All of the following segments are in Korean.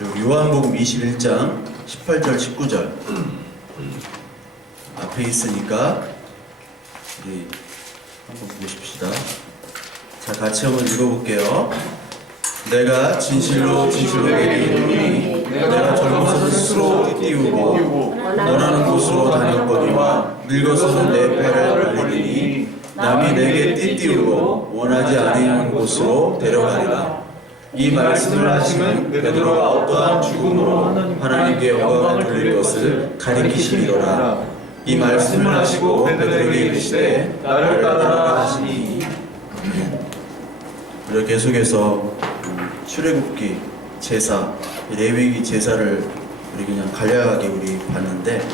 요한복음 21장 18절 19절 앞에 있으니까 우리 한번 보십시다. 자, 같이 한번 읽어볼게요. 내가 진실로 진실로 내게 이르노니 내가 젊어서 스스로 띠우고 원하는 곳으로 다녔거니와 늙어서는 내 팔을 벌리니 남이 내게 띠띠우고 원하지 아니하는 곳으로 데려가리라. 이 말씀을 하시면 베드로가 어떠한 죽음으로 하나님께 영광을 돌릴 것을 가리키시리로라. 이 말씀을 하시고 베드로에게 이르시되 나를 따르라 하시니. 우리가 계속해서 출애굽기 제사, 레위기 제사를 우리 그냥 간략하게 우리 봤는데,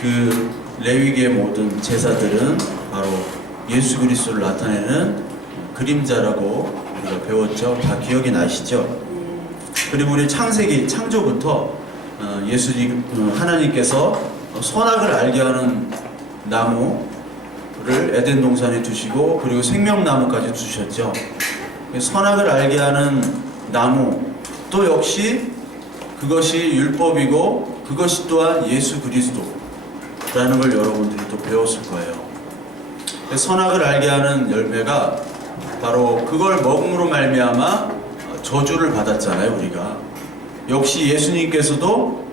그 레위기의 모든 제사들은 바로 예수 그리스도를 나타내는 그림자라고 우리가 배웠죠. 다 기억이 나시죠? 그리고 우리 창세기 창조부터 예수님 하나님께서 선악을 알게 하는 나무를 에덴 동산에 두시고, 그리고 생명나무까지 주셨죠. 선악을 알게 하는 나무 또 역시 그것이 율법이고 그것이 또한 예수 그리스도라는 걸 여러분들이 또 배웠을 거예요. 선악을 알게 하는 열매가 바로 그걸 먹음으로 말미암아 저주를 받았잖아요. 우리가 역시 예수님께서도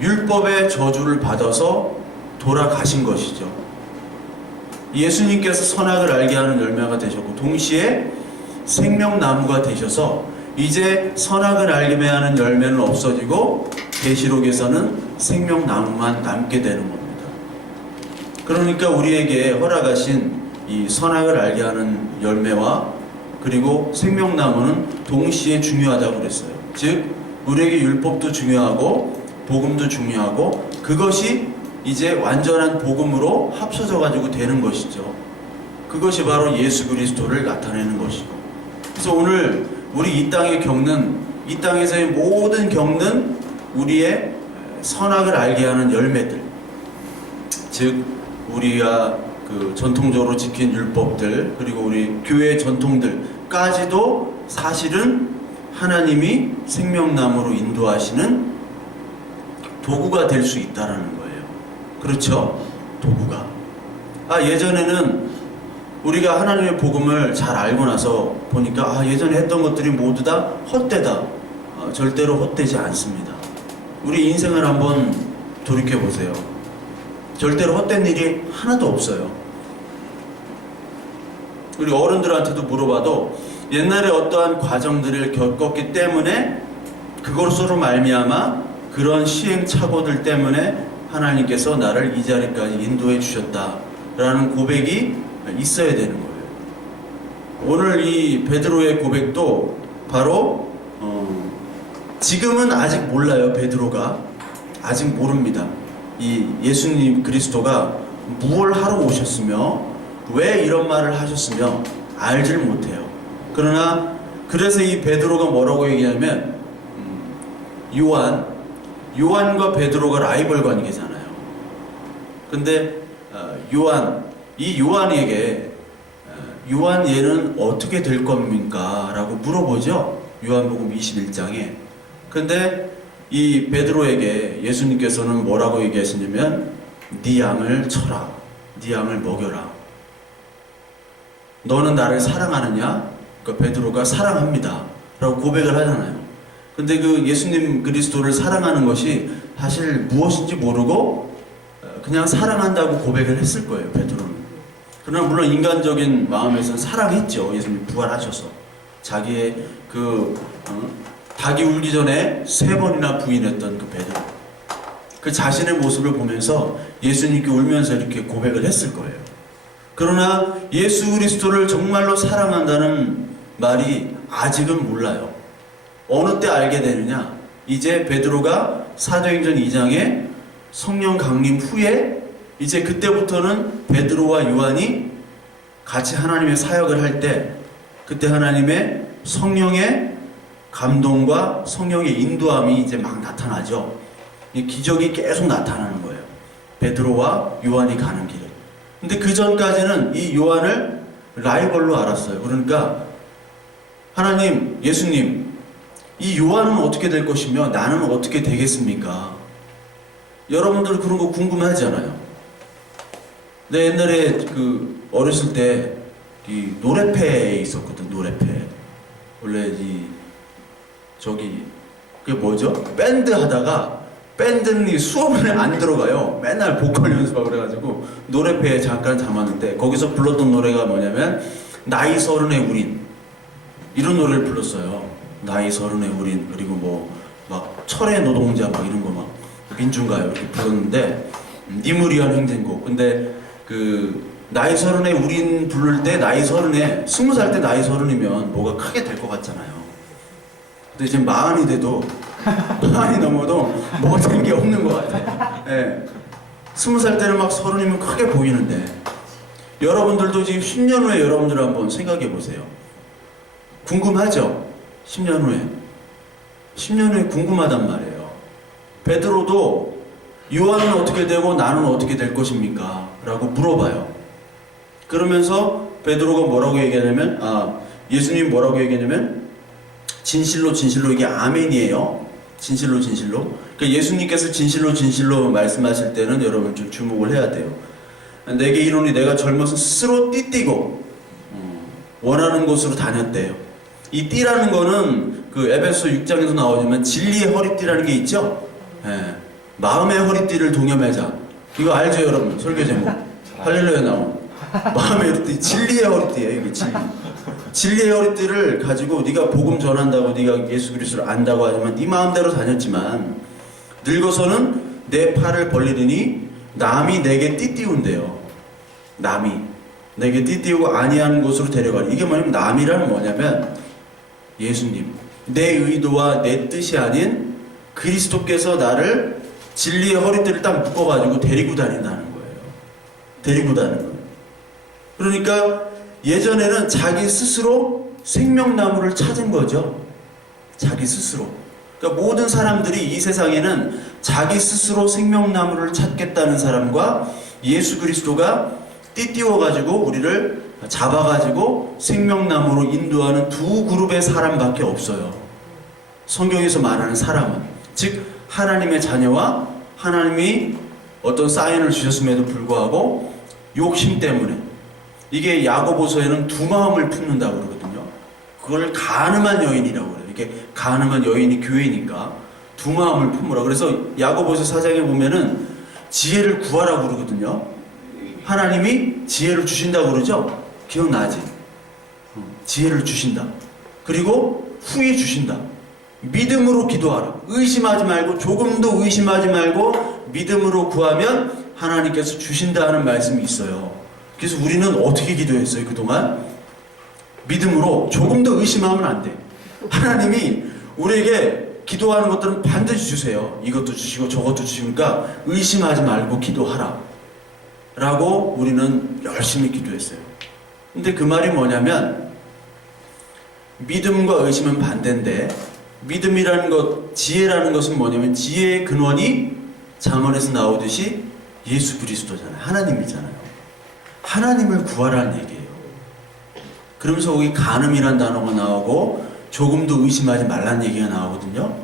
율법의 저주를 받아서 돌아가신 것이죠. 예수님께서 선악을 알게 하는 열매가 되셨고 동시에 생명나무가 되셔서 이제 선악을 알게 하는 열매는 없어지고 계시록에서는 생명나무만 남게 되는 겁니다. 그러니까 우리에게 허락하신 이 선악을 알게 하는 열매와 그리고 생명나무는 동시에 중요하다고 그랬어요. 즉 우리에게 율법도 중요하고 복음도 중요하고 그것이 이제 완전한 복음으로 합쳐져 가지고 되는 것이죠. 그것이 바로 예수 그리스도를 나타내는 것이고, 그래서 오늘 우리 이 땅에 겪는, 이 땅에서의 모든 겪는 우리의 선악을 알게 하는 열매들, 즉 우리가 그 전통적으로 지킨 율법들, 그리고 우리 교회의 전통들까지도 사실은 하나님이 생명나무로 인도하시는 도구가 될 수 있다라는 거예요. 그렇죠? 도구가. 예전에는 우리가 하나님의 복음을 잘 알고 나서 보니까 예전에 했던 것들이 모두 다 헛되다. 절대로 헛되지 않습니다. 우리 인생을 한번 돌이켜보세요. 절대로 헛된 일이 하나도 없어요. 우리 어른들한테도 물어봐도 옛날에 어떠한 과정들을 겪었기 때문에 그것으로 말미암아 그런 시행착오들 때문에 하나님께서 나를 이 자리까지 인도해 주셨다라는 고백이 있어야 되는 거예요. 오늘 이 베드로의 고백도 바로 지금은 아직 몰라요. 베드로가 아직 모릅니다. 이 예수님 그리스도가 무엇을 하러 오셨으며 왜 이런 말을 하셨으며 알지를 못해요. 그러나 그래서 이 베드로가 뭐라고 얘기하면 요한과 베드로가 라이벌 관계잖아요. 근데 이 요한에게 요한 얘는 어떻게 될 겁니까? 라고 물어보죠. 요한복음 21장에. 근데 이 베드로에게 예수님께서는 뭐라고 얘기하시냐면 네 양을 쳐라. 네 양을 먹여라. 너는 나를 사랑하느냐? 그러니까 베드로가 사랑합니다. 라고 고백을 하잖아요. 근데 그 예수님 그리스도를 사랑하는 것이 사실 무엇인지 모르고 그냥 사랑한다고 고백을 했을 거예요. 베드로는. 그러나 물론 인간적인 마음에서는 사랑했죠. 예수님 부활하셔서 자기의 닭이 울기 전에 3번이나 부인했던 그 베드로, 그 자신의 모습을 보면서 예수님께 울면서 이렇게 고백을 했을 거예요. 그러나 예수 그리스도를 정말로 사랑한다는 말이 아직은 몰라요. 어느 때 알게 되느냐? 이제 베드로가 사도행전 2장에 성령 강림 후에 이제 그때부터는 베드로와 요한이 같이 하나님의 사역을 할 때 그때 하나님의 성령의 감동과 성령의 인도함이 이제 막 나타나죠. 이 기적이 계속 나타나는 거예요. 베드로와 요한이 가는 길에. 근데 그 전까지는 이 요한을 라이벌로 알았어요. 그러니까 하나님, 예수님, 이 요한은 어떻게 될 것이며 나는 어떻게 되겠습니까? 여러분들 그런 거 궁금하잖아요. 내 옛날에 그 어렸을 때 이 노래패에 있었거든. 노래패. 원래 이 저기 그게 뭐죠? 밴드 하다가 밴드는 이 수업을 안 들어가요. 맨날 보컬 연습하고 그래가지고 노래패에 잠깐 담았는데 거기서 불렀던 노래가 뭐냐면 나이 서른의 우린 이런 노래를 불렀어요. 나이 서른의 우린 그리고 뭐 막 철의 노동자 막 이런 거 막 민중가요 이렇게 불렀는데 니무리한 행진곡. 근데 그 나이 서른에 우린 부를 때 나이 서른에 20살 때 나이 서른이면 뭐가 크게 될 것 같잖아요. 근데 지금 마흔이 돼도 마흔이 넘어도 뭐가 된 게 없는 것 같아. 예. 20살 때는 막 서른이면 크게 보이는데 여러분들도 지금 10년 후에 여러분들 한번 생각해 보세요. 궁금하죠? 10년 후에 10년 후에 궁금하단 말이에요. 베드로도 요한은 어떻게 되고 나는 어떻게 될 것입니까? 라고 물어봐요. 그러면서 베드로가 뭐라고 얘기하냐면 예수님 뭐라고 얘기하냐면 진실로 진실로 이게 아멘이에요. 진실로 진실로. 그러니까 예수님께서 진실로 진실로 말씀하실 때는 여러분 좀 주목을 해야 돼요. 내게 이르노니 내가 젊어서 스스로 띠띠고 원하는 곳으로 다녔대요. 이 띠라는 거는 그 에베소 6장에서 나오지만 진리의 허리띠라는 게 있죠. 예. 마음의 허리띠를 동여매자. 이거 알죠 여러분? 설교 제목. 할렐루야 나온. 마음의 허리띠, 진리의 허리띠예요. 이게 진리. 진리의 허리띠를 가지고 네가 복음 전한다고 네가 예수 그리스도를 안다고 하지만 네 마음대로 다녔지만 늙어서는 내 팔을 벌리더니 남이 내게 띠띠운대요. 남이 내게 띠띠우고 아니하는 곳으로 데려가리. 이게 뭐냐면 남이라는 뭐냐면 예수님, 내 의도와 내 뜻이 아닌 그리스도께서 나를 진리의 허리띠를 딱 묶어가지고 데리고 다닌다는 거예요. 데리고 다니는 거예요. 그러니까 예전에는 자기 스스로 생명나무를 찾은 거죠. 자기 스스로. 그러니까 모든 사람들이 이 세상에는 자기 스스로 생명나무를 찾겠다는 사람과 예수 그리스도가 띠띠워가지고 우리를 잡아가지고 생명나무로 인도하는 두 그룹의 사람밖에 없어요. 성경에서 말하는 사람은 즉 하나님의 자녀와 하나님이 어떤 사인을 주셨음에도 불구하고 욕심 때문에 이게 야고보서에는 두 마음을 품는다고 그러거든요. 그걸 간음한 여인이라고 그래요. 이게 간음한 여인이 교회니까 두 마음을 품으라. 그래서 야고보서 4장에 보면은 지혜를 구하라고 그러거든요. 하나님이 지혜를 주신다고 그러죠. 기억나지? 지혜를 주신다. 그리고 후에 주신다. 믿음으로 기도하라. 의심하지 말고 조금도 의심하지 말고 믿음으로 구하면 하나님께서 주신다 하는 말씀이 있어요. 그래서 우리는 어떻게 기도했어요 그동안? 믿음으로. 조금도 의심하면 안 돼. 하나님이 우리에게 기도하는 것들은 반드시 주세요. 이것도 주시고 저것도 주시니까 의심하지 말고 기도하라 라고 우리는 열심히 기도했어요. 근데 그 말이 뭐냐면 믿음과 의심은 반대인데 믿음이라는 것, 지혜라는 것은 뭐냐면 지혜의 근원이 잠언에서 나오듯이 예수 그리스도잖아요. 하나님이잖아요. 하나님을 구하라는 얘기예요. 그러면서 거기 간음이란 단어가 나오고 조금도 의심하지 말라는 얘기가 나오거든요.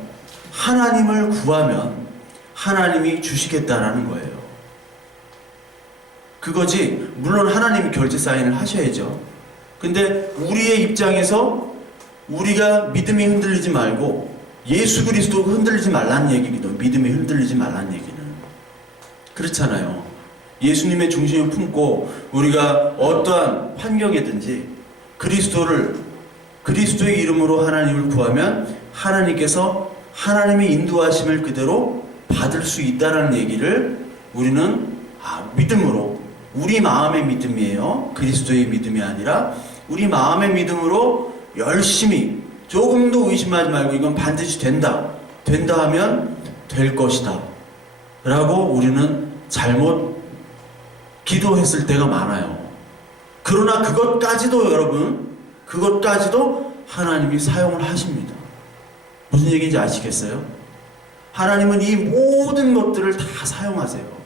하나님을 구하면 하나님이 주시겠다라는 거예요. 그거지. 물론 하나님이 결제 사인을 하셔야죠. 근데 우리의 입장에서 우리가 믿음이 흔들리지 말고 예수 그리스도가 흔들리지 말라는 얘기기도. 믿음이 흔들리지 말라는 얘기는 그렇잖아요. 예수님의 중심을 품고 우리가 어떠한 환경이든지 그리스도의 이름으로 하나님을 구하면 하나님께서 하나님의 인도하심을 그대로 받을 수 있다는 얘기를 우리는 믿음으로, 우리 마음의 믿음이에요. 그리스도의 믿음이 아니라 우리 마음의 믿음으로 열심히 조금도 의심하지 말고 이건 반드시 된다 하면 될 것이다 라고 우리는 잘못 기도했을 때가 많아요. 그러나 그것까지도 여러분, 그것까지도 하나님이 사용을 하십니다. 무슨 얘기인지 아시겠어요? 하나님은 이 모든 것들을 다 사용하세요.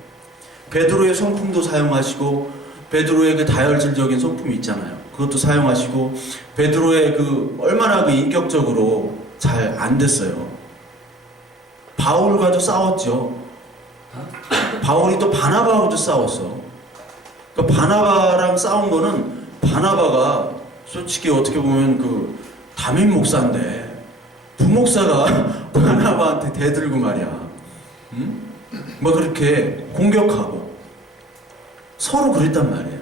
베드로의 성품도 사용하시고 베드로의 그 다혈질적인 성품이 있잖아요. 그것도 사용하시고 베드로의 그 얼마나 그 인격적으로 잘 안 됐어요. 바울과도 싸웠죠. 바울이 또 바나바하고도 싸웠어. 그러니까 바나바랑 싸운 거는 바나바가 솔직히 어떻게 보면 그 담임 목사인데 부목사가 바나바한테 대들고 말이야. 응? 뭐 그렇게 공격하고 서로 그랬단 말이에요.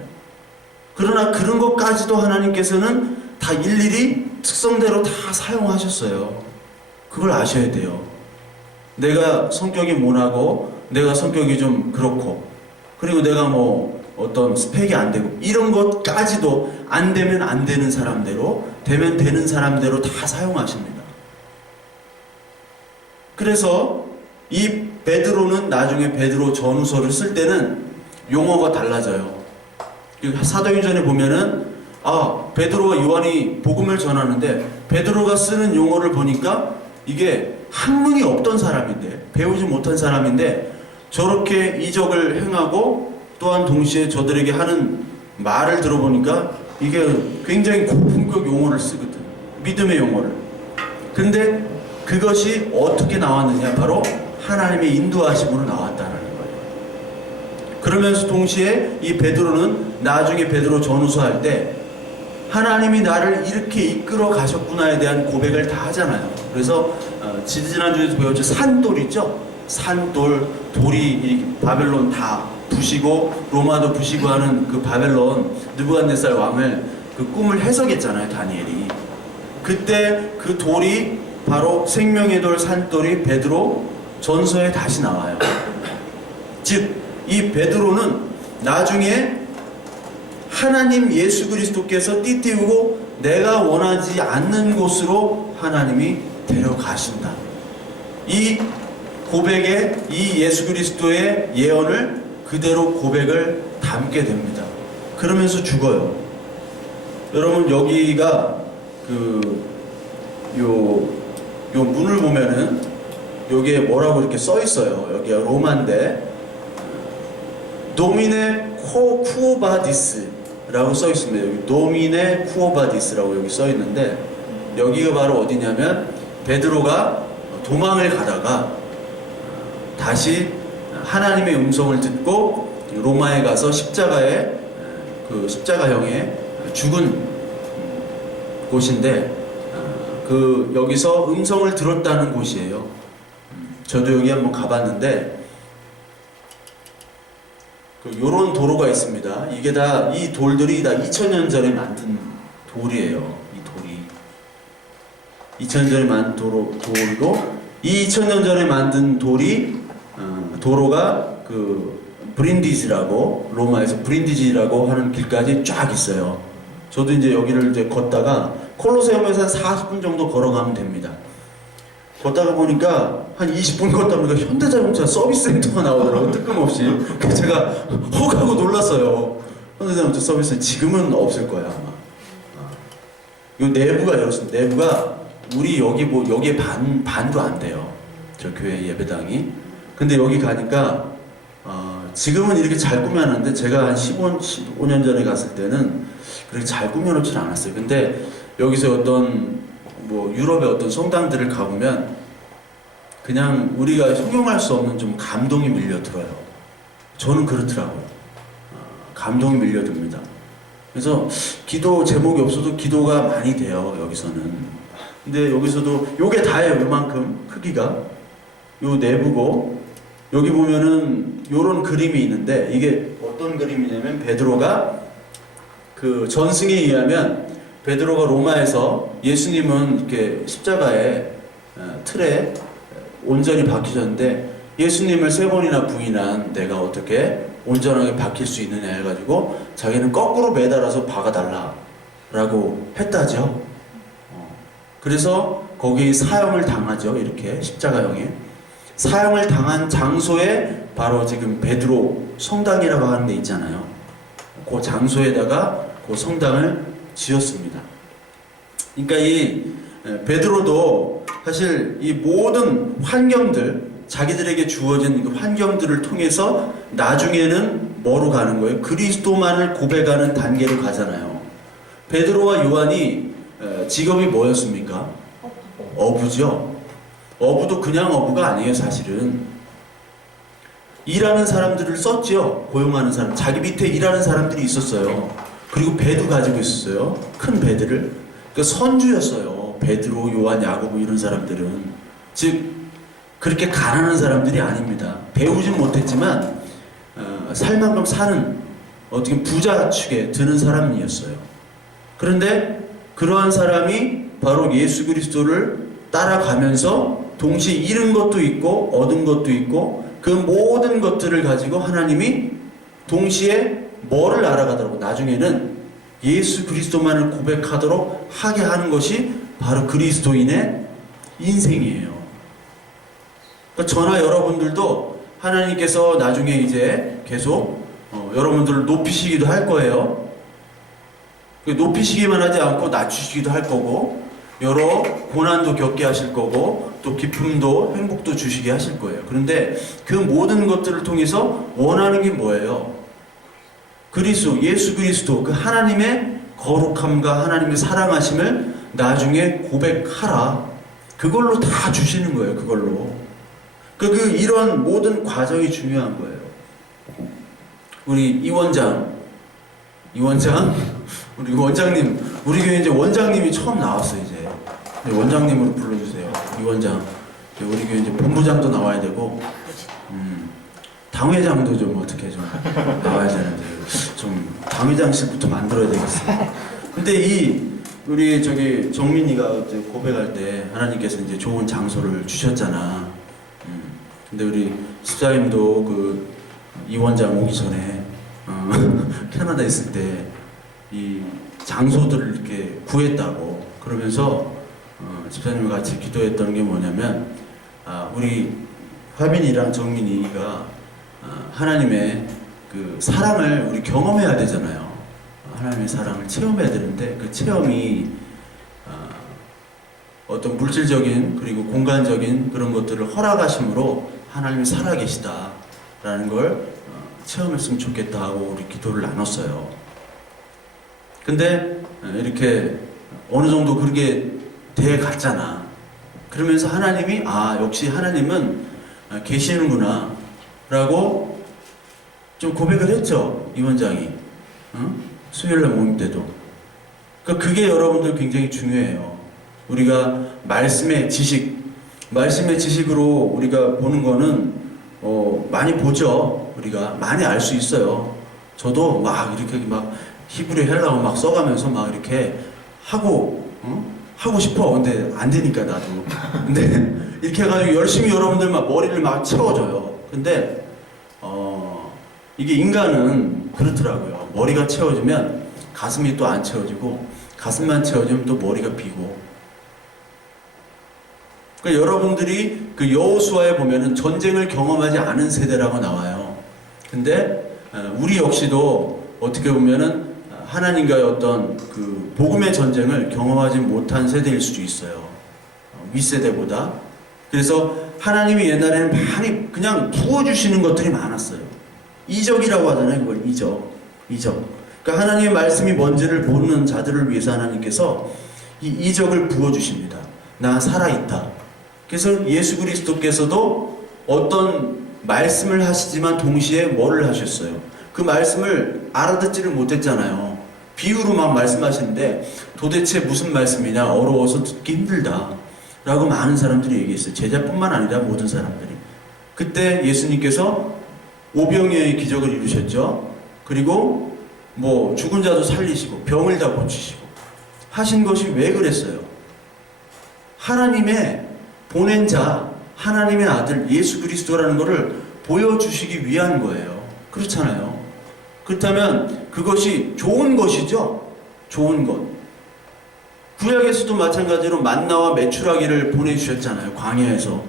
그러나 그런 것까지도 하나님께서는 다 일일이 특성대로 다 사용하셨어요. 그걸 아셔야 돼요. 내가 성격이 모나고 내가 성격이 좀 그렇고 그리고 내가 뭐 어떤 스펙이 안 되고 이런 것까지도 안 되면 안 되는 사람대로 되면 되는 사람대로 다 사용하십니다. 그래서 이 베드로는 나중에 베드로 전후서를 쓸 때는 용어가 달라져요. 사도행전에 보면은 베드로와 요한이 복음을 전하는데 베드로가 쓰는 용어를 보니까 이게 학문이 없던 사람인데 배우지 못한 사람인데 저렇게 이적을 행하고 또한 동시에 저들에게 하는 말을 들어보니까 이게 굉장히 고품격 용어를 쓰거든. 믿음의 용어를. 근데 그것이 어떻게 나왔느냐? 바로 하나님의 인도하심으로 나왔다는 거예요. 그러면서 동시에 이 베드로는 나중에 베드로 전후서 할 때 하나님이 나를 이렇게 이끌어 가셨구나에 대한 고백을 다 하잖아요. 그래서 지지난주에도 배웠죠. 산돌 있죠? 산돌, 돌이 바벨론 다 부시고 로마도 부시고 하는 그 바벨론 느부갓네살 왕을 그 꿈을 해석했잖아요. 다니엘이. 그때 그 돌이 바로 생명의 돌 산돌이 베드로 전서에 다시 나와요. 즉 이 베드로는 나중에 하나님 예수 그리스도께서 띠띠우고 내가 원하지 않는 곳으로 하나님이 데려가신다. 이 고백에 이 예수 그리스도의 예언을 그대로 고백을 담게 됩니다. 그러면서 죽어요. 여러분 여기가 요 문을 보면은 여기에 뭐라고 이렇게 써 있어요. 여기가 로마인데 도미네 쿠오바디스라고 써 있습니다. 여기 도미네 쿠오바디스라고 여기 써 있는데 여기가 바로 어디냐면 베드로가 도망을 가다가 다시 하나님의 음성을 듣고 로마에 가서 십자가에 그 십자가형에 죽은 곳인데 그 여기서 음성을 들었다는 곳이에요. 저도 여기 한번 가봤는데 요런 도로가 있습니다. 이게 다 이 돌들이 다 2000년 전에 만든 돌이에요. 이 돌이 2000년 전에 만든 돌이고 이 2000년 전에 만든 돌이 도로가 그 브린디지라고 로마에서 브린디지라고 하는 길까지 쫙 있어요. 저도 이제 여기를 이제 걷다가 콜로세움에서 한 40분 정도 걸어가면 됩니다. 걷다가 보니까 한 20분 걷다 보니까 현대자동차 서비스 센터가 나오더라고요. 뜬금없이. 그래서 제가 혹하고 놀랐어요. 현대자동차 서비스 지금은 없을 거야 아마. 요 내부가 이렇습니다. 내부가 우리 여기 뭐 여기에 반도 안 돼요. 저 교회 예배당이. 근데 여기 가니까 지금은 이렇게 잘 꾸며놨는데 제가 한 15년 전에 갔을 때는 그렇게 잘 꾸며놓진 않았어요. 근데 여기서 어떤 뭐 유럽의 어떤 성당들을 가보면 그냥 우리가 형용할 수 없는 좀 감동이 밀려들어요. 저는 그렇더라고요. 감동이 밀려듭니다. 그래서 기도 제목이 없어도 기도가 많이 돼요. 여기서는. 근데 여기서도 요게 다예요. 요만큼 크기가 요 내부고 여기 보면은 요런 그림이 있는데 이게 어떤 그림이냐면 베드로가 그 전승에 의하면 베드로가 로마에서 예수님은 이렇게 십자가에 틀에 온전히 박히셨는데 예수님을 3번이나 부인한 내가 어떻게 온전하게 박힐 수 있느냐 해가지고 자기는 거꾸로 매달아서 박아달라 라고 했다죠. 그래서 거기 사형을 당하죠. 이렇게 십자가형에 사형을 당한 장소에 바로 지금 베드로 성당이라고 하는 데 있잖아요. 그 장소에다가 그 성당을 지었습니다. 그러니까 이 베드로도 사실 이 모든 환경들 자기들에게 주어진 그 환경들을 통해서 나중에는 뭐로 가는 거예요? 그리스도만을 고백하는 단계로 가잖아요. 베드로와 요한이 직업이 뭐였습니까? 어부죠. 어부도 그냥 어부가 아니에요, 사실은. 일하는 사람들을 썼죠. 고용하는 사람. 자기 밑에 일하는 사람들이 있었어요. 그리고 배도 가지고 있었어요. 큰 배들을. 그러니까 선주였어요. 베드로, 요한, 야고보 이런 사람들은. 즉 그렇게 가난한 사람들이 아닙니다. 배우진 못했지만 살 만큼 사는 어떻게 부자 축에 드는 사람이었어요. 그런데 그러한 사람이 바로 예수 그리스도를 따라가면서 동시에 잃은 것도 있고 얻은 것도 있고 그 모든 것들을 가지고 하나님이 동시에 뭐를 알아가더라고. 나중에는 예수 그리스도만을 고백하도록 하게 하는 것이 바로 그리스도인의 인생이에요. 그러니까 저나 여러분들도 하나님께서 나중에 이제 계속 여러분들을 높이시기도 할 거예요. 높이시기만 하지 않고 낮추시기도 할 거고 여러 고난도 겪게 하실 거고 또 기쁨도 행복도 주시게 하실 거예요. 그런데 그 모든 것들을 통해서 원하는 게 뭐예요? 그리스도, 예수 그리스도, 그 하나님의 거룩함과 하나님의 사랑하심을 나중에 고백하라. 그걸로 다 주시는 거예요. 그걸로. 이런 모든 과정이 중요한 거예요. 우리 이 원장, 우리 원장님, 우리 교회 이제 원장님이 처음 나왔어요. 이제 원장님으로 불러주세요. 이 원장. 우리 교회 이제 본부장도 나와야 되고, 당회장도 좀 어떻게 좀 나와야 되는데 좀 당회장실부터 만들어야 되겠어요. 근데 우리 정민이가 이제 고백할 때 하나님께서 이제 좋은 장소를 주셨잖아. 근데 우리 집사님도 이 원장 오기 전에 캐나다 있을 때 이 장소들을 이렇게 구했다고 그러면서 집사님과 같이 기도했던 게 뭐냐면 우리 화민이랑 정민이가 하나님의 그 사랑을 우리 경험해야 되잖아요. 하나님의 사랑을 체험해야 되는데 그 체험이 어떤 물질적인 그리고 공간적인 그런 것들을 허락하심으로 하나님이 살아계시다라는 걸 체험했으면 좋겠다 하고 우리 기도를 나눴어요. 근데 이렇게 어느 정도 그렇게 돼 갔잖아. 그러면서 하나님이 역시 하나님은 계시는구나 라고 좀 고백을 했죠. 이 원장이. 수요일날 모임 때도. 그러니까 그게 여러분들 굉장히 중요해요. 우리가 말씀의 지식으로 우리가 보는 거는 많이 보죠. 우리가 많이 알 수 있어요. 저도 막 이렇게 막 히브리 헬라어 막 써가면서 막 이렇게 하고 싶어. 근데 안 되니까 나도. 근데 이렇게 해가지고 열심히 여러분들 막 머리를 막 채워줘요. 근데 이게 인간은 그렇더라고요. 머리가 채워지면 가슴이 또 안 채워지고 가슴만 채워지면 또 머리가 비고. 그러니까 여러분들이 그 여호수아에 보면은 전쟁을 경험하지 않은 세대라고 나와요. 근데 우리 역시도 어떻게 보면은 하나님과의 어떤 그 복음의 전쟁을 경험하지 못한 세대일 수도 있어요. 윗세대보다. 그래서 하나님이 옛날에는 많이 그냥 부어주시는 것들이 많았어요. 이적이라고 하잖아요. 그걸 이적. 그러니까 하나님의 말씀이 뭔지를 모르는 자들을 위해서 하나님께서 이 이적을 부어주십니다. 나 살아있다. 그래서 예수 그리스도께서도 어떤 말씀을 하시지만 동시에 뭐를 하셨어요? 그 말씀을 알아듣지를 못했잖아요. 비유로 막 말씀하시는데 도대체 무슨 말씀이냐, 어려워서 듣기 힘들다 라고 많은 사람들이 얘기했어요. 제자뿐만 아니라 모든 사람들이. 그때 예수님께서 오병이어의 기적을 이루셨죠. 그리고 뭐 죽은 자도 살리시고 병을 다 고치시고 하신 것이 왜 그랬어요? 하나님의 보낸 자, 하나님의 아들 예수 그리스도라는 것을 보여주시기 위한 거예요. 그렇잖아요. 그렇다면 그것이 좋은 것이죠. 좋은 것. 구약에서도 마찬가지로 만나와 메추라기를 보내주셨잖아요. 광야에서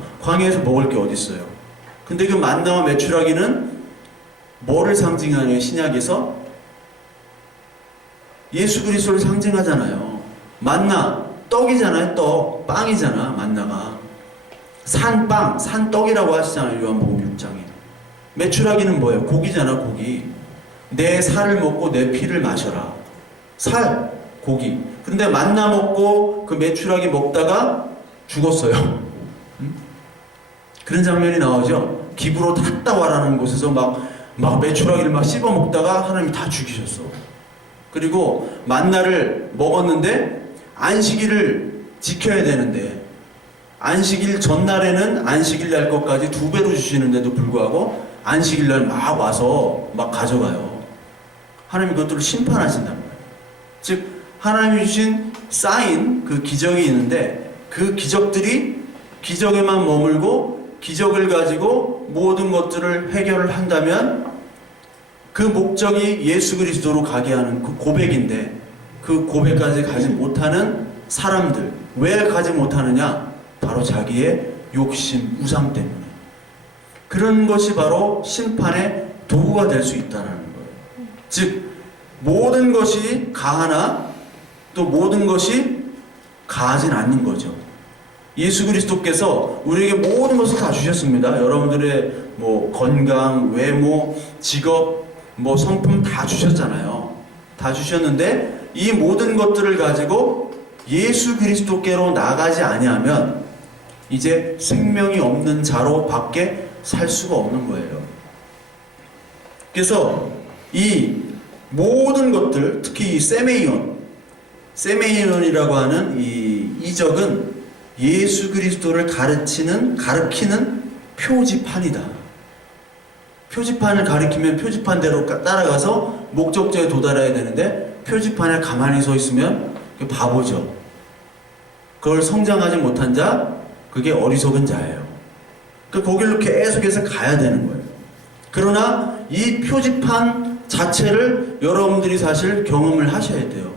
먹을 게 어디 있어요. 근데 그 만나와 메추라기는 뭐를 상징하냐면 신약에서 예수 그리스도를 상징하잖아요. 만나, 떡이잖아요. 떡, 빵이잖아. 만나가 산빵, 산떡이라고 하시잖아요. 요한복음 6장에. 메추라기는 뭐예요? 고기잖아. 고기. 내 살을 먹고 내 피를 마셔라. 살, 고기. 근데 만나 먹고 그 메추라기 먹다가 죽었어요. 그런 장면이 나오죠. 기부로 탔다 와라는 곳에서 막 메추라기를 막 씹어 먹다가 하나님이 다 죽이셨어. 그리고 만나를 먹었는데 안식일을 지켜야 되는데 안식일 전날에는 안식일 날 것까지 2배로 주시는데도 불구하고 안식일 날 막 와서 막 가져가요. 하나님이 그것들을 심판하신단 말이에요. 즉 하나님이 주신 사인, 그 기적이 있는데 그 기적들이 기적에만 머물고 기적을 가지고 모든 것들을 해결을 한다면 그 목적이 예수 그리스도로 가게 하는 그 고백인데 그 고백까지 가지 못하는 사람들, 왜 가지 못하느냐? 바로 자기의 욕심, 우상 때문에. 그런 것이 바로 심판의 도구가 될 수 있다는 거예요. 즉 모든 것이 가하나 또 모든 것이 가하진 않는 거죠. 예수 그리스도께서 우리에게 모든 것을 다 주셨습니다. 여러분들의 뭐 건강, 외모, 직업, 뭐 성품 다 주셨잖아요. 다 주셨는데 이 모든 것들을 가지고 예수 그리스도께로 나가지 아니하면 이제 생명이 없는 자로 밖에 살 수가 없는 거예요. 그래서 이 모든 것들, 특히 이 세메이온이라고 하는 이 이적은 예수 그리스도를 가리키는 표지판이다. 표지판을 가리키면 표지판대로 따라가서 목적지에 도달해야 되는데 표지판에 가만히 서 있으면 그게 바보죠. 그걸 성장하지 못한 자, 그게 어리석은 자예요. 그 거길로 계속해서 가야 되는 거예요. 그러나 이 표지판 자체를 여러분들이 사실 경험을 하셔야 돼요.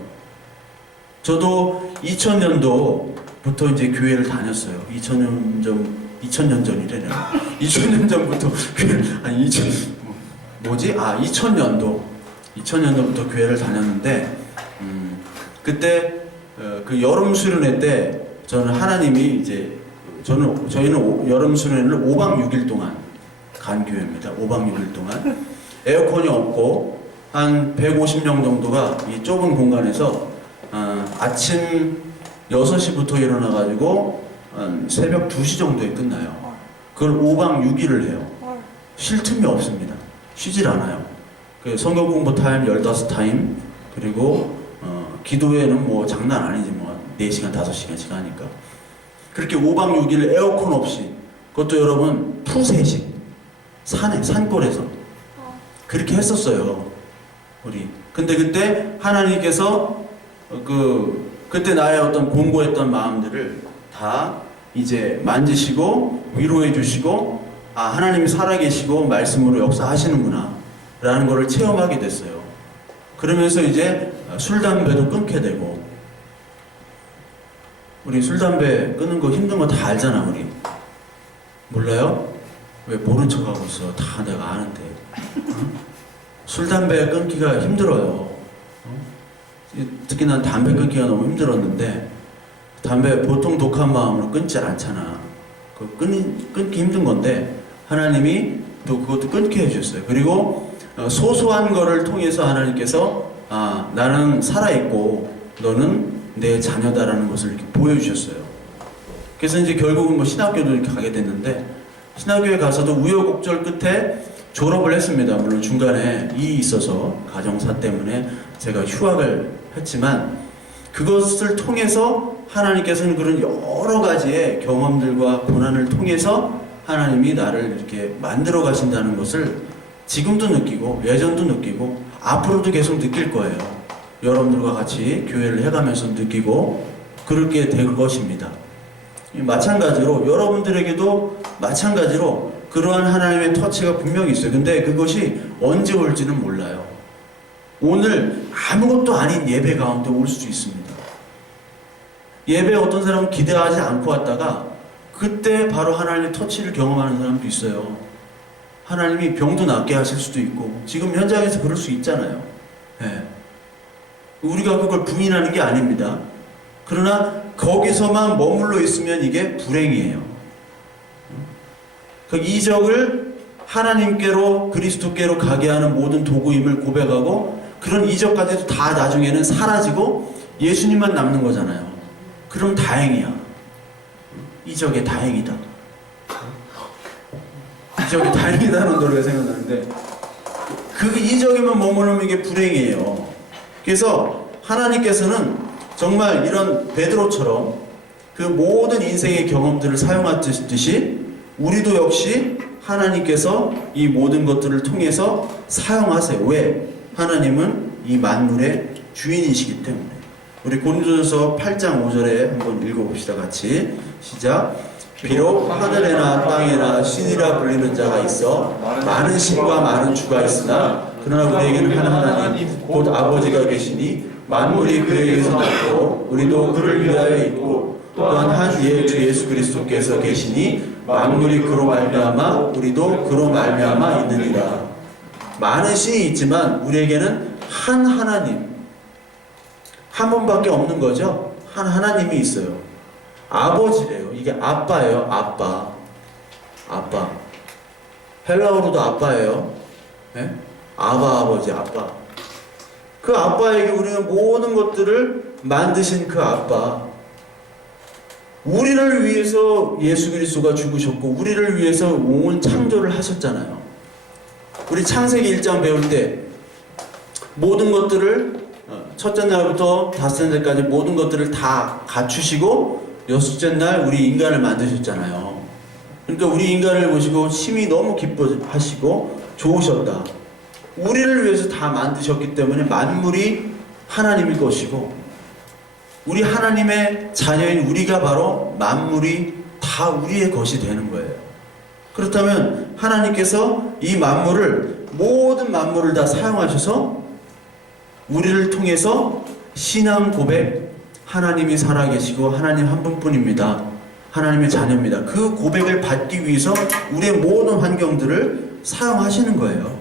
저도 2000년도부터 이제 교회를 다녔어요. 2000년 전이래요. 2000년 전부터 교회를, 2000년도부터 교회를 다녔는데, 그때, 그 여름 수련회 때, 저희는 여름 수련회를 5박 6일 동안 간 교회입니다. 5박 6일 동안. 에어컨이 없고, 한 150명 정도가 이 좁은 공간에서, 아침 6시부터 일어나가지고, 새벽 2시 정도에 끝나요. 그걸 5박 6일을 해요. 쉴 틈이 없습니다. 쉬질 않아요. 그 성경 공부 타임 15타임, 그리고 기도회는 뭐 장난 아니지 뭐 4시간 5시간씩 하니까 그렇게 5박 6일 에어컨 없이, 그것도 여러분 푸세식 산골에서 그렇게 했었어요 우리. 근데 그때 하나님께서 그때 나의 어떤 공고했던 마음들을 다 이제 만지시고 위로해 주시고, 하나님이 살아계시고 말씀으로 역사하시는구나 라는 거를 체험하게 됐어요. 그러면서 이제 술, 담배도 끊게 되고, 우리 술, 담배 끊는 거 힘든 거 다 알잖아 우리. 몰라요? 왜 모른 척하고 있어? 다 내가 아는데. 술, 담배 끊기가 힘들어요. 특히 난 담배 끊기가 너무 힘들었는데, 담배 보통 독한 마음으로 끊지 않잖아. 끊기 힘든 건데 하나님이 또 그것도 끊게 해주셨어요. 그리고 소소한 거를 통해서 하나님께서 나는 살아있고 너는 내 자녀다라는 것을 이렇게 보여주셨어요. 그래서 이제 결국은 뭐 신학교도 이렇게 가게 됐는데, 신학교에 가서도 우여곡절 끝에 졸업을 했습니다. 물론 중간에 일이 있어서 가정사 때문에 제가 휴학을 했지만, 그것을 통해서 하나님께서는 그런 여러 가지의 경험들과 고난을 통해서 하나님이 나를 이렇게 만들어 가신다는 것을 지금도 느끼고 예전도 느끼고 앞으로도 계속 느낄 거예요. 여러분들과 같이 교회를 해가면서 느끼고 그렇게 될 것입니다. 마찬가지로 여러분들에게도 마찬가지로 그러한 하나님의 터치가 분명히 있어요. 근데 그것이 언제 올지는 몰라요. 오늘 아무것도 아닌 예배 가운데 올 수도 있습니다. 예배 어떤 사람은 기대하지 않고 왔다가 그때 바로 하나님의 터치를 경험하는 사람도 있어요. 하나님이 병도 낫게 하실 수도 있고, 지금 현장에서 그럴 수 있잖아요. 네. 우리가 그걸 부인하는 게 아닙니다. 그러나 거기서만 머물러 있으면 이게 불행이에요. 그 이적을 하나님께로, 그리스도께로 가게 하는 모든 도구임을 고백하고, 그런 이적까지도 다 나중에는 사라지고 예수님만 남는 거잖아요. 그럼 다행이야. 이적에 다행이다. 이적에 다행이다는 노래가 생각나는데, 그 이적에만 머무르면 이게 불행이에요. 그래서 하나님께서는 정말 이런 베드로처럼 그 모든 인생의 경험들을 사용하듯이 우리도 역시 하나님께서 이 모든 것들을 통해서 사용하세요. 왜? 하나님은 이 만물의 주인이시기 때문에. 우리 고린도전서 8장 5절에 한번 읽어봅시다. 같이 시작. 비록 하늘에나 땅에나 신이라 불리는 자가 있어 많은 신과 많은 주가 있으나 그러나 우리에게는 한 하나님 곧 아버지가 계시니 만물이 그에게서 났고 우리도 그를 위하여 있고 또한 한 이의 주 예수 그리스도께서 계시니 만물이 그로 말미암아 우리도 그로 말미암아 있느니라. 많은 신이 있지만 우리에게는 한 하나님, 한 분밖에 없는 거죠. 한 하나님이 있어요. 아버지래요. 이게 아빠예요. 아빠. 헬라어로도 아빠예요. 네? 아버지, 아빠. 그 아빠에게 우리는 모든 것들을 만드신 그 아빠. 우리를 위해서 예수 그리스도가 죽으셨고 우리를 위해서 온 창조를 하셨잖아요. 우리 창세기 1장 배울 때 모든 것들을 첫째 날부터 다섯째 날까지 모든 것들을 다 갖추시고 여섯째 날 우리 인간을 만드셨잖아요. 그러니까 우리 인간을 보시고 심히 너무 기뻐하시고 좋으셨다. 우리를 위해서 다 만드셨기 때문에 만물이 하나님의 것이고 우리 하나님의 자녀인 우리가 바로 만물이 다 우리의 것이 되는 거예요. 그렇다면 하나님께서 이 만물을 모든 만물을 다 사용하셔서 우리를 통해서 신앙 고백, 하나님이 살아계시고 하나님 한 분뿐입니다. 하나님의 자녀입니다. 그 고백을 받기 위해서 우리의 모든 환경들을 사용하시는 거예요.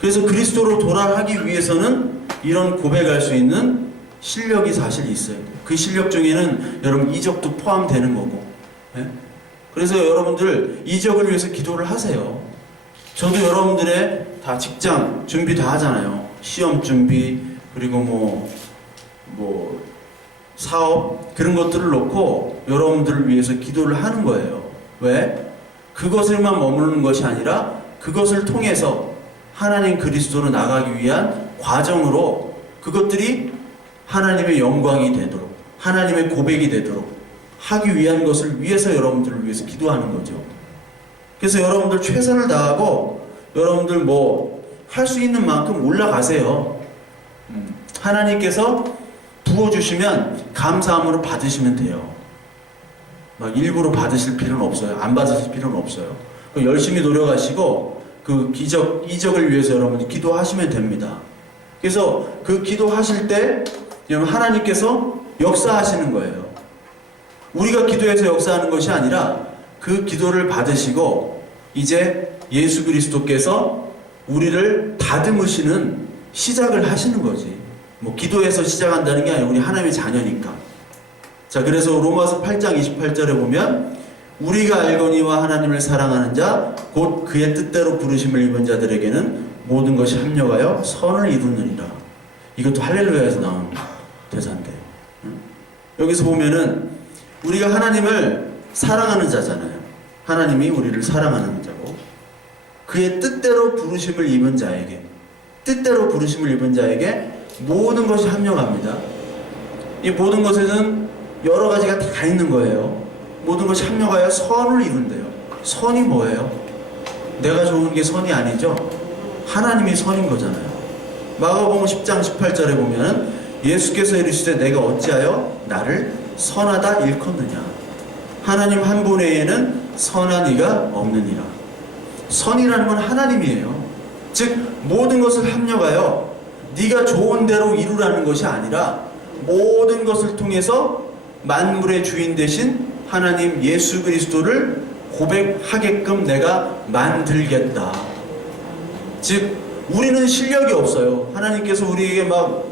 그래서 그리스도로 돌아가기 위해서는 이런 고백할 수 있는 실력이 사실 있어요. 그 실력 중에는 여러분 이적도 포함되는 거고. 예? 그래서 여러분들 이적을 위해서 기도를 하세요. 저도 여러분들의 다 직장 준비 다 하잖아요. 시험 준비 그리고 뭐 사업 그런 것들을 놓고 여러분들을 위해서 기도를 하는 거예요. 왜? 그것을만 머무르는 것이 아니라 그것을 통해서 하나님 그리스도로 나가기 위한 과정으로 그것들이 하나님의 영광이 되도록 하나님의 고백이 되도록 하기 위한 것을 위해서 여러분들을 위해서 기도하는 거죠. 그래서 여러분들 최선을 다하고 여러분들 할 수 있는 만큼 올라가세요. 하나님께서 부어주시면 감사함으로 받으시면 돼요. 막 일부러 받으실 필요는 없어요. 안 받으실 필요는 없어요. 열심히 노력하시고 그 이적을 위해서 여러분들 기도하시면 됩니다. 그래서 그 기도하실 때 하나님께서 역사하시는 거예요. 우리가 기도해서 역사하는 것이 아니라 그 기도를 받으시고 이제 예수 그리스도께서 우리를 다듬으시는 시작을 하시는 거지. 기도해서 시작한다는 게 아니라 우리 하나님의 자녀니까. 자, 그래서 로마서 8장 28절에 보면 우리가 알거니와 하나님을 사랑하는 자 곧 그의 뜻대로 부르심을 입은 자들에게는 모든 것이 합력하여 선을 이루느니라. 이것도 할렐루야에서 나온 대사인데 여기서 보면은 우리가 하나님을 사랑하는 자잖아요. 하나님이 우리를 사랑하는 자고 그의 뜻대로 부르심을 입은 자에게 모든 것이 합력합니다. 이 모든 것에는 여러 가지가 다 있는 거예요. 모든 것이 합력하여 선을 이룬대요. 선이 뭐예요? 내가 좋은 게 선이 아니죠. 하나님이 선인 거잖아요. 마가복음 10장 18절에 보면 예수께서 이르시되 내가 어찌하여 나를 선하다 일컫느냐. 하나님 한 분 외에는 선한 이가 없느니라. 선이라는 건 하나님이에요. 즉 모든 것을 합력하여 네가 좋은 대로 이루라는 것이 아니라 모든 것을 통해서 만물의 주인 되신 하나님 예수 그리스도를 고백하게끔 내가 만들겠다. 즉 우리는 실력이 없어요. 하나님께서 우리에게 막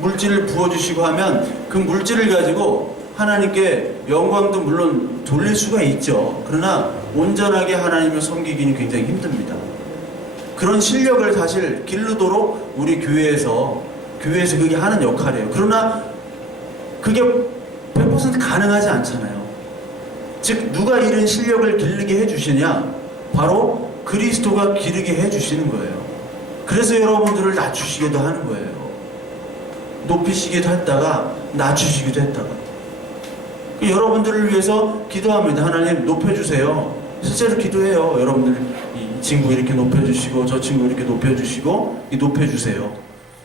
물질을 부어주시고 하면 그 물질을 가지고 하나님께 영광도 물론 돌릴 수가 있죠. 그러나 온전하게 하나님을 섬기기는 굉장히 힘듭니다. 그런 실력을 사실 기르도록 우리 교회에서 그게 하는 역할이에요. 그러나 그게 100% 가능하지 않잖아요. 즉 누가 이런 실력을 기르게 해주시냐? 바로 그리스도가 기르게 해주시는 거예요. 그래서 여러분들을 낮추시기도 하는 거예요. 높이시기도 했다가 낮추시기도 했다가. 여러분들을 위해서 기도합니다. 하나님 높여주세요. 실제로 기도해요. 여러분들 이 친구 이렇게 높여주시고 저 친구 이렇게 높여주시고 높여주세요.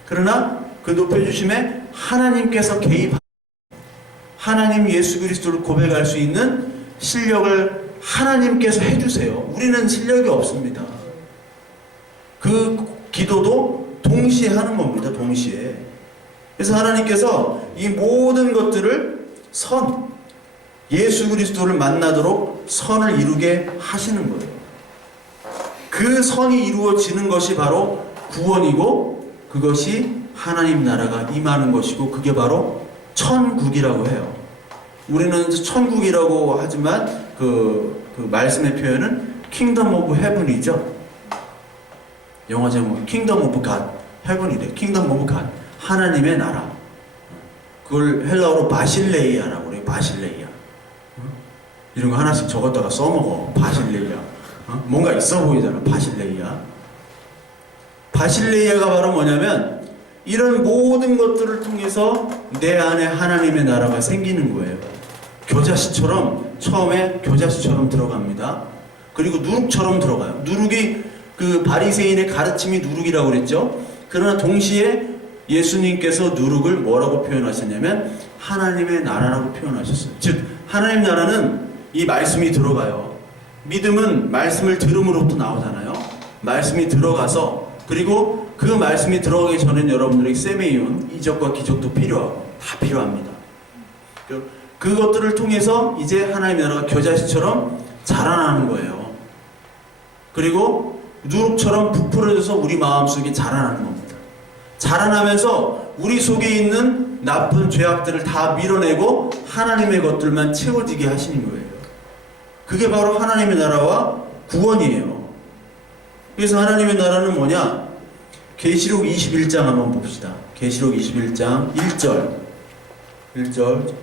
그러나 그 높여주심에 하나님께서 하나님 예수 그리스도를 고백할 수 있는 실력을 하나님께서 해주세요. 우리는 실력이 없습니다. 그 기도도 동시에 하는 겁니다. 동시에. 그래서 하나님께서 이 모든 것들을 예수 그리스도를 만나도록 선을 이루게 하시는 거예요. 그 선이 이루어지는 것이 바로 구원이고 그것이 하나님 나라가 임하는 것이고 그게 바로 천국이라고 해요. 우리는 천국이라고 하지만 그 말씀의 표현은 킹덤 오브 헤븐이죠. 영어 제목 킹덤 오브 갓 헤븐이래. 킹덤 오브 갓 하나님의 나라. 그걸 헬라어로 바실레이아라고 그래요. 바실레이아. 이런 거 하나씩 적었다가 써먹어. 바실레이아. 뭔가 있어 보이잖아. 바실레이아. 바실레이아가 바로 뭐냐면 이런 모든 것들을 통해서 내 안에 하나님의 나라가 생기는 거예요. 겨자씨처럼 처음에 겨자씨처럼 들어갑니다. 그리고 누룩처럼 들어가요. 누룩이 그 바리새인의 가르침이 누룩이라고 그랬죠. 그러나 동시에 예수님께서 누룩을 뭐라고 표현하셨냐면 하나님의 나라라고 표현하셨어요. 즉 하나님 나라는 이 말씀이 들어가요. 믿음은 말씀을 들음으로부터 나오잖아요. 말씀이 들어가서 그리고 그 말씀이 들어가기 전엔 여러분들에게 세메이온 이적과 기적도 필요하고 다 필요합니다. 그것들을 통해서 이제 하나님의 나라가 겨자씨처럼 자라나는 거예요. 그리고 누룩처럼 부풀어져서 우리 마음속에 자라나는 겁니다. 자라나면서 우리 속에 있는 나쁜 죄악들을 다 밀어내고 하나님의 것들만 채워지게 하시는 거예요. 그게 바로 하나님의 나라와 구원이에요. 그래서 하나님의 나라는 뭐냐? 계시록 21장 한번 봅시다. 계시록 21장 1절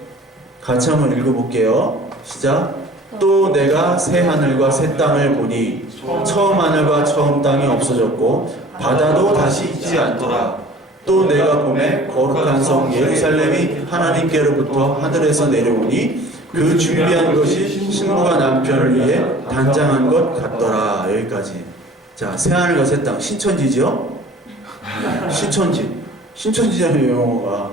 같이 한번 읽어볼게요. 시작. 또 내가 새 하늘과 새 땅을 보니 처음 하늘과 처음 땅이 없어졌고 바다도 다시 있지 않더라. 또 내가 보매 거룩한 성 예루살렘이 하나님께로부터 하늘에서 내려오니 그 준비한 것이 신부가 남편을 위해 단장한 것 같더라. 여기까지. 자, 새 하늘과 새 땅 신천지죠? 신천지잖아요, 영어가.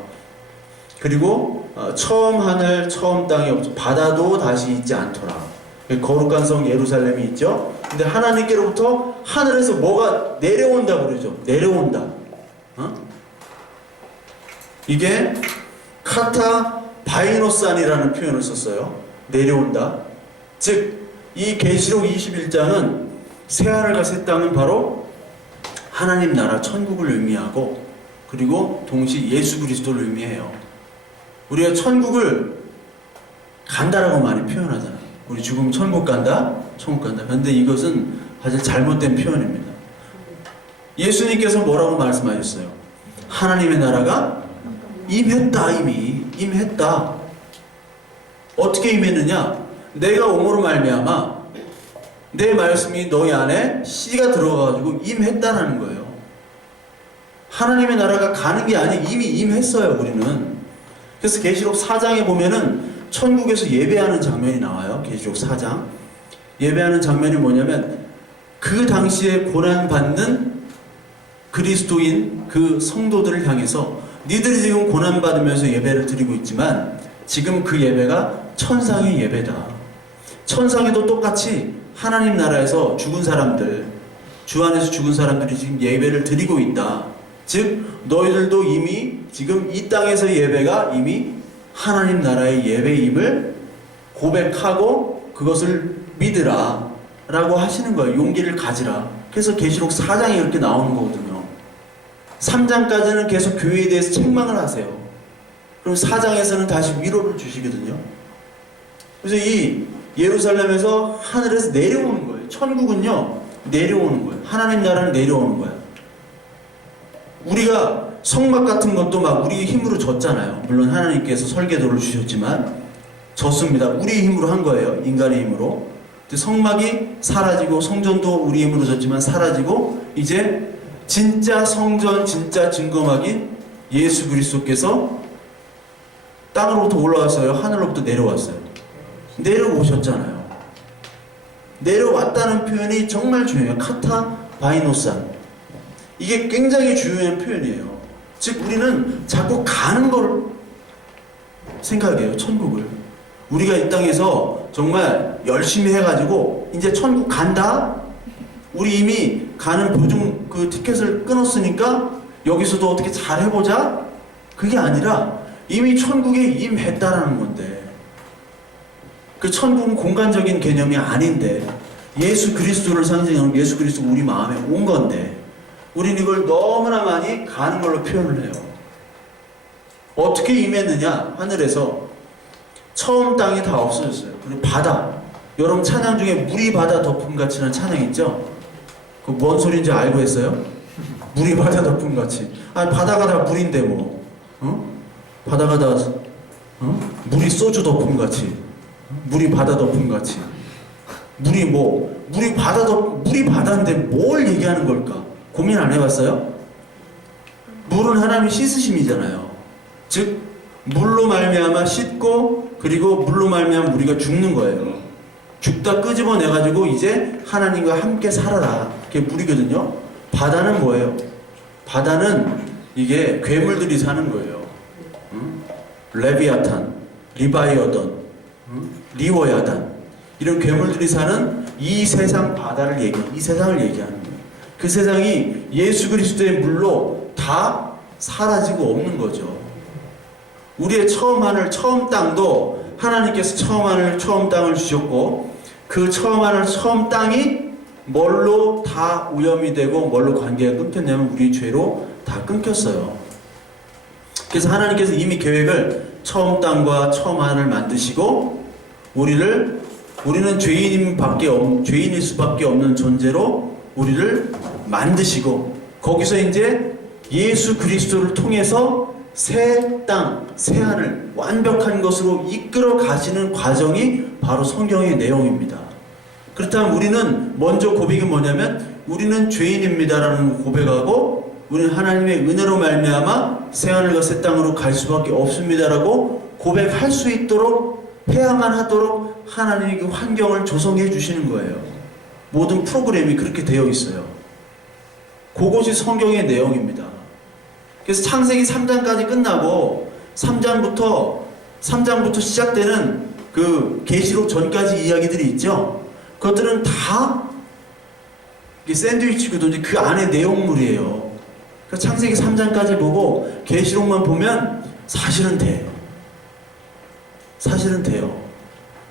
그리고 처음 하늘, 처음 땅이 없죠. 바다도 다시 있지 않더라. 거룩한 성 예루살렘이 있죠. 근데 하나님께로부터 하늘에서 뭐가 내려온다 그러죠. 내려온다. 이게 카타 바이노산이라는 표현을 썼어요. 내려온다. 즉 이 계시록 21장은 새 하늘과 새 땅은 바로 하나님 나라 천국을 의미하고 그리고 동시에 예수 그리스도를 의미해요. 우리가 천국을 간다라고 많이 표현하잖아요. 우리 죽으면 천국 간다, 천국 간다. 그런데 이것은 사실 잘못된 표현입니다. 예수님께서 뭐라고 말씀하셨어요? 하나님의 나라가 임했다. 이미 임했다. 어떻게 임했느냐? 내가 옴으로 말미암아 내 말씀이 너희 안에 씨가 들어가가지고 임했다는 거예요. 하나님의 나라가 가는 게 아니라 이미 임했어요. 우리는. 그래서 계시록 4장에 보면은 천국에서 예배하는 장면이 나와요. 계시록 4장. 예배하는 장면이 뭐냐면 그 당시에 고난받는 그리스도인 그 성도들을 향해서 니들이 지금 고난받으면서 예배를 드리고 있지만 지금 그 예배가 천상의 예배다. 천상에도 똑같이 하나님 나라에서 죽은 사람들, 주 안에서 죽은 사람들이 지금 예배를 드리고 있다. 즉 너희들도 이미 지금 이 땅에서 예배가 이미 하나님 나라의 예배임을 고백하고 그것을 믿으라 라고 하시는 거예요. 용기를 가지라. 그래서 계시록 4장에 이렇게 나오는 거거든요. 3장까지는 계속 교회에 대해서 책망을 하세요. 그럼 4장에서는 다시 위로를 주시거든요. 그래서 이 예루살렘에서 하늘에서 내려오는 거예요. 천국은요 내려오는 거예요. 하나님 나라는 내려오는 거예요. 우리가 성막 같은 것도 막 우리 힘으로 졌잖아요. 물론 하나님께서 설계도를 주셨지만 졌습니다. 우리 힘으로 한 거예요. 인간의 힘으로. 성막이 사라지고 성전도 우리 힘으로 졌지만 사라지고 이제 진짜 성전, 진짜 증거막인 예수 그리스도께서 땅으로부터 올라왔어요. 하늘로부터 내려왔어요. 내려오셨잖아요. 내려왔다는 표현이 정말 중요해요. 카타 바이노산. 이게 굉장히 중요한 표현이에요. 즉 우리는 자꾸 가는 걸 생각해요. 천국을. 우리가 이 땅에서 정말 열심히 해가지고 이제 천국 간다? 우리 이미 가는 보증 그 티켓을 끊었으니까 여기서도 어떻게 잘 해보자? 그게 아니라 이미 천국에 임했다라는 건데, 그 천국은 공간적인 개념이 아닌데 예수 그리스도를 상징하는 예수 그리스도가 우리 마음에 온 건데 우리는 이걸 너무나 많이 가는 걸로 표현을 해요. 어떻게 임했느냐? 하늘에서 처음 땅이 다 없어졌어요. 그리고 바다, 여러분 찬양 중에 물이 바다 덮음같이라는 찬양 있죠? 그 뭔 소리인지 알고 했어요? 물이 바다 덮음같이. 아니 바다가 다 물인데 뭐, 바다가 다 물이 소주 덮음같이, 물이 바다 덮음같이, 물이 바다인데 뭘 얘기하는 걸까? 고민 안 해봤어요? 물은 하나님이 씻으심이잖아요. 즉 물로 말미암아 씻고, 그리고 물로 말미암아 우리가 죽는 거예요. 죽다 끄집어내가지고 이제 하나님과 함께 살아라. 그게 물이거든요. 바다는 뭐예요? 바다는 이게 괴물들이 사는 거예요. 레비아탄, 리바이어던, 리워야단, 이런 괴물들이 사는 이 세상 바다를 이 세상을 얘기하는 거예요. 그 세상이 예수 그리스도의 물로 다 사라지고 없는 거죠. 우리의 처음 하늘, 처음 땅도 하나님께서 처음 하늘, 처음 땅을 주셨고, 그 처음 하늘, 처음 땅이 뭘로 다 오염이 되고 뭘로 관계가 끊겼냐면 우리 죄로 다 끊겼어요. 그래서 하나님께서 이미 계획을 처음 땅과 처음 하늘을 만드시고 우리는 죄인일 수밖에 없는 존재로 우리를 만드시고, 거기서 이제 예수 그리스도를 통해서 새 땅, 새 하늘, 완벽한 것으로 이끌어 가시는 과정이 바로 성경의 내용입니다. 그렇다면 우리는 먼저 고백이 뭐냐면 우리는 죄인입니다라는 고백하고, 우리는 하나님의 은혜로 말미암아 새 하늘과 새 땅으로 갈 수밖에 없습니다라고 고백할 수 있도록, 해야만 하도록 하나님이 그 환경을 조성해 주시는 거예요. 모든 프로그램이 그렇게 되어 있어요. 그것이 성경의 내용입니다. 그래서 창세기 3장까지 끝나고 3장부터 시작되는 그 계시록 전까지 이야기들이 있죠. 그것들은 다 샌드위치거든요. 그 안에 내용물이에요. 그러니까 창세기 3장까지 보고 계시록만 보면 사실은 돼요.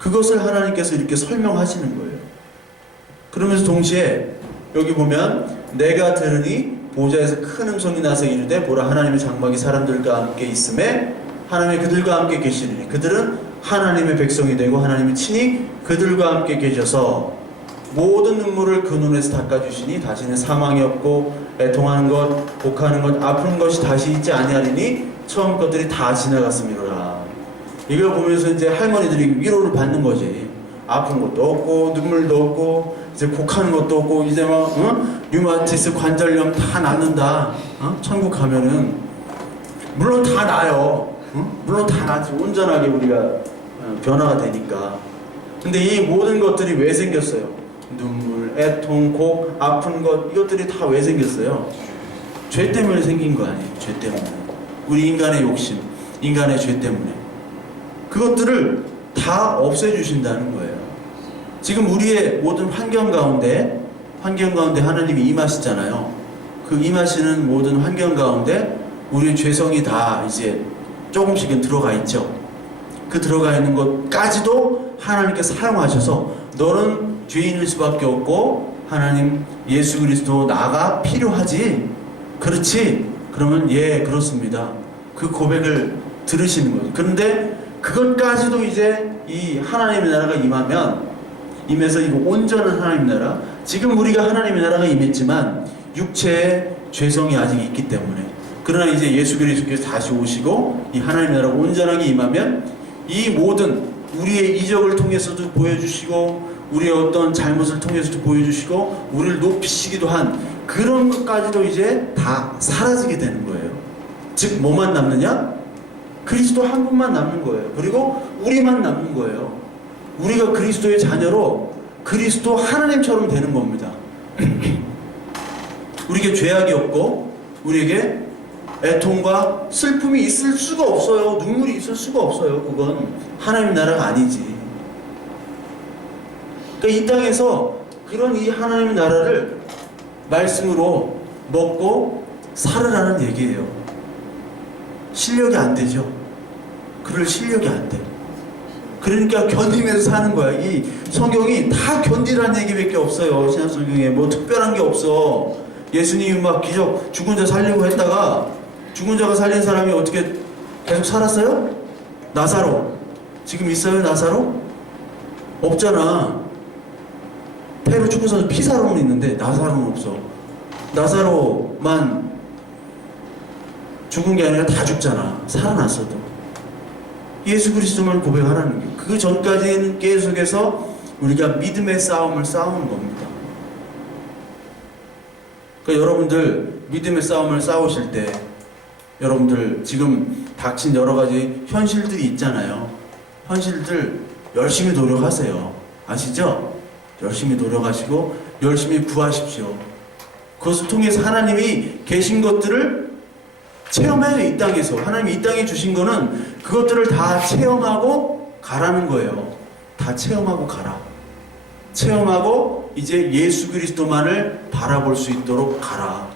그것을 하나님께서 이렇게 설명하시는 거예요. 그러면서 동시에 여기 보면 내가 들으니 보좌에서 큰 음성이 나서 이르되 보라 하나님의 장막이 사람들과 함께 있음에 하나님이 그들과 함께 계시리니 그들은 하나님의 백성이 되고 하나님이 친히 그들과 함께 계셔서 모든 눈물을 그 눈에서 닦아주시니 다시는 사망이 없고 애통하는 것, 곡하는 것, 아픈 것이 다시 있지 아니하리니 처음 것들이 다 지나갔음이로라. 이걸 보면서 이제 할머니들이 위로를 받는 거지. 아픈 것도 없고 눈물도 없고 이제 곡하는 것도 없고 이제 막 류마티스 관절염 다 낫는다. 천국 가면은 물론 다 나요. 물론 다 낫지. 온전하게 우리가 변화가 되니까. 근데 이 모든 것들이 왜 생겼어요? 눈물, 애통, 곡, 아픈 것, 이것들이 다 왜 생겼어요? 죄 때문에 생긴 거 아니에요. 죄 때문에. 우리 인간의 욕심, 인간의 죄 때문에. 그것들을 다 없애주신다는 거예요. 지금 우리의 모든 환경 가운데 하나님이 임하시잖아요. 그 임하시는 모든 환경 가운데 우리의 죄성이 다 이제 조금씩은 들어가 있죠. 그 들어가 있는 것까지도 하나님께 사용하셔서 너는 죄인일 수밖에 없고 하나님 예수 그리스도 나가 필요하지. 그렇지? 그러면 예 그렇습니다. 그 고백을 들으시는 거죠. 그런데 그것까지도 이제 이 하나님의 나라가 임해서 이거 온전한 하나님의 나라, 지금 우리가 하나님의 나라가 임했지만 육체의 죄성이 아직 있기 때문에, 그러나 이제 예수 그리스도께서 다시 오시고 이 하나님의 나라가 온전하게 임하면 이 모든 우리의 이적을 통해서도 보여주시고 우리의 어떤 잘못을 통해서도 보여주시고 우리를 높이시기도 한 그런 것까지도 이제 다 사라지게 되는 거예요. 즉 뭐만 남느냐? 그리스도 한 분만 남는 거예요. 그리고 우리만 남는 거예요. 우리가 그리스도의 자녀로 그리스도 하나님처럼 되는 겁니다. 우리에게 죄악이 없고 우리에게 애통과 슬픔이 있을 수가 없어요. 눈물이 있을 수가 없어요. 그건 하나님 나라가 아니지. 그러니까 이 땅에서 그런 이 하나님 나라를 말씀으로 먹고 살으라는 얘기예요. 실력이 안 되죠. 그럴 실력이 안 돼. 그러니까 견디면서 사는 거야. 이 성경이 다 견디라는 얘기밖에 없어요. 신약 성경에 뭐 특별한 게 없어. 예수님이 막 기적 죽은 자 살리고 했다가 죽은 자가 살린 사람이 어떻게 계속 살았어요? 나사로. 지금 있어요, 나사로? 없잖아. 페루 축구선수 피사로는 있는데 나사로는 없어. 나사로만 죽은 게 아니라 다 죽잖아. 살아났어도. 예수 그리스도만 고백하라는 게. 그 전까지는 계속해서 우리가 믿음의 싸움을 싸우는 겁니다. 그러니까 여러분들 믿음의 싸움을 싸우실 때 여러분들 지금 닥친 여러 가지 현실들이 있잖아요. 현실들 열심히 노력하세요. 아시죠? 열심히 노력하시고 열심히 구하십시오. 그것을 통해서 하나님이 계신 것들을 체험해야 이 땅에서. 하나님이 이 땅에 주신 거는 그것들을 다 체험하고 가라는 거예요. 다 체험하고 가라. 체험하고 이제 예수 그리스도만을 바라볼 수 있도록 가라.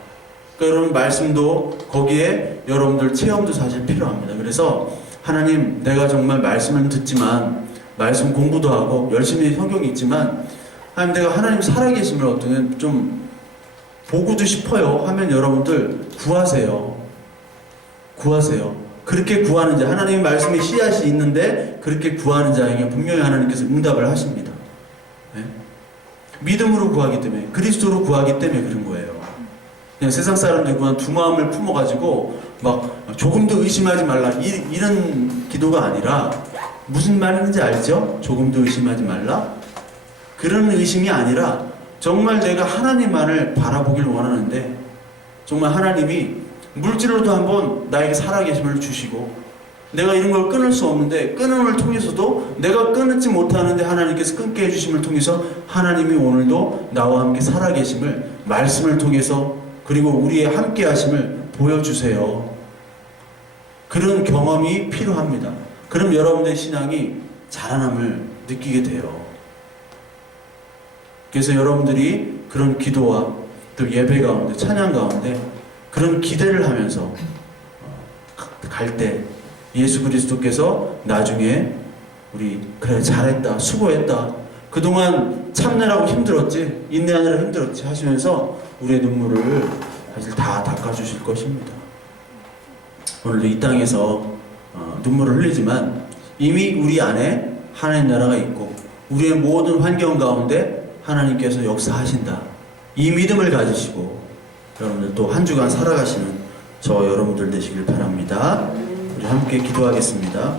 그러니까 여러분 말씀도 거기에 여러분들 체험도 사실 필요합니다. 그래서 하나님 내가 정말 말씀을 듣지만 말씀 공부도 하고 열심히 성경이 있지만 하나님 내가 하나님 살아계심을 어떻게 좀 보고도 싶어요 하면 여러분들 구하세요. 구하세요. 그렇게 구하는 자, 하나님의 말씀에 씨앗이 있는데 그렇게 구하는 자에게 분명히 하나님께서 응답을 하십니다. 네? 믿음으로 구하기 때문에, 그리스도로 구하기 때문에 그런 거예요. 그냥 세상 사람들이 그냥 두 마음을 품어가지고 막 조금도 의심하지 말라 이런 기도가 아니라 무슨 말인지 알죠? 조금도 의심하지 말라? 그런 의심이 아니라 정말 내가 하나님만을 바라보길 원하는데 정말 하나님이 물질로도 한번 나에게 살아계심을 주시고 내가 이런 걸 끊을 수 없는데 끊음을 통해서도 내가 끊지 못하는데 하나님께서 끊게 해주심을 통해서 하나님이 오늘도 나와 함께 살아계심을 말씀을 통해서 그리고 우리의 함께 하심을 보여주세요. 그런 경험이 필요합니다. 그럼 여러분의 신앙이 자라남을 느끼게 돼요. 그래서 여러분들이 그런 기도와 또 예배 가운데 찬양 가운데 그런 기대를 하면서 갈 때 예수 그리스도께서 나중에 우리 그래 잘했다 수고했다 그동안 참느라고 힘들었지 인내하느라 힘들었지 하시면서 우리의 눈물을 사실 다 닦아주실 것입니다. 오늘도 이 땅에서 눈물을 흘리지만 이미 우리 안에 하나님 나라가 있고 우리의 모든 환경 가운데 하나님께서 역사하신다. 이 믿음을 가지시고 여러분들 또 한 주간 살아가시는 저 여러분들 되시길 바랍니다. 우리 함께 기도하겠습니다.